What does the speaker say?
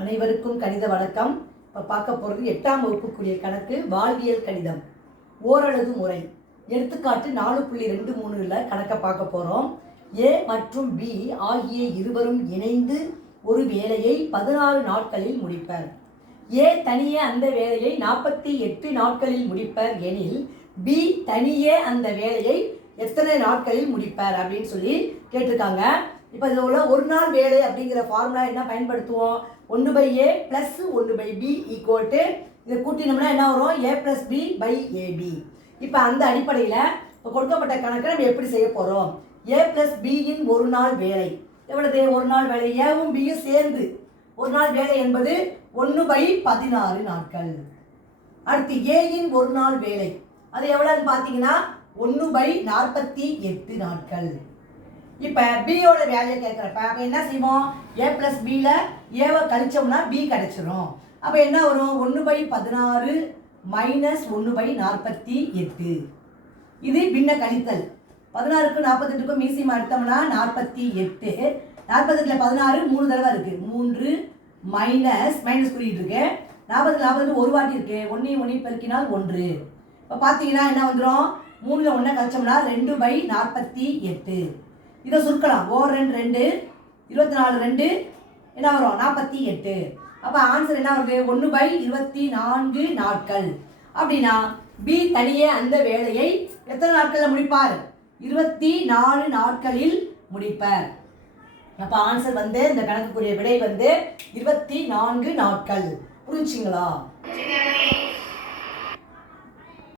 அனைவருக்கும் கணித வணக்கம். இப்போ பார்க்க போகிறது 8ஆம் வகுப்புக்குரிய கணக்கு வாழ்வியல் கணிதம் ஓரளவு முறை. எடுத்துக்காட்டு 4.23 கணக்கை பார்க்க போகிறோம். ஏ மற்றும் பி ஆகிய இருவரும் இணைந்து ஒரு வேலையை 16 நாட்களில் முடிப்பர். ஏ தனியே அந்த வேலையை 48 நாட்களில் முடிப்பர் எனில் பி தனியே அந்த வேலையை எத்தனை நாட்களில் முடிப்பர் அப்படின்னு சொல்லி கேட்டிருக்காங்க. இப்போ இதில் உள்ள ஒரு நாள் வேலை அப்படிங்கிற ஃபார்முலா என்ன பயன்படுத்துவோம்? 1/a + 1/b = இதை கூட்டினோம்னா என்ன வரும்? a + b / ab. இப்போ அந்த அடிப்படையில் இப்போ கொடுக்கப்பட்ட கணக்கை நம்ம எப்படி செய்ய போகிறோம்? a + b இன் ஒரு நாள் வேலை எவ்வளவு? ஒரு நாள் வேலை ஏவும் பியும் சேர்ந்து ஒரு நாள் வேலை என்பது 1/16 நாட்கள். அடுத்து a இன் ஒரு நாள் வேலை அது எவ்வளோன்னு பார்த்தீங்கன்னா 1/48 நாட்கள். இப்போ பியோட வேலையை கேட்குறப்ப அப்போ என்ன செய்வோம்? a + bல ஏவை கழிச்சோம்னா b கிடைச்சிரும். அப்போ என்ன வரும்? 1/16 - 1/48. இது பின்ன கழித்தல். 16க்கும் 48க்கும் மீசியம் எடுத்தோம்னா 48. 48ல் 16 3 தடவை இருக்குது. 3 மைனஸ் குறியிட்டு இருக்கு. 40 ஒரு வாட்டி இருக்கு. 1 பெருக்கினால் 1. இப்போ பார்த்தீங்கன்னா என்ன வந்துடும்? 3ல் 1 கழிச்சோம்னா 2/48. இதை சுருக்கலாம். 2 24 2 என்ன வரும்? 48. அப்போ ஆன்சர் என்ன வருது? 1/24 நாட்கள். அப்படின்னா பி தனியே அந்த வேலையை எத்தனை நாட்களில் முடிப்பார்? 24 நாட்களில் முடிப்பார். அப்போ ஆன்சர் இந்த கணக்குக்குரிய விடை 24 நாட்கள். புரிஞ்சுங்களா?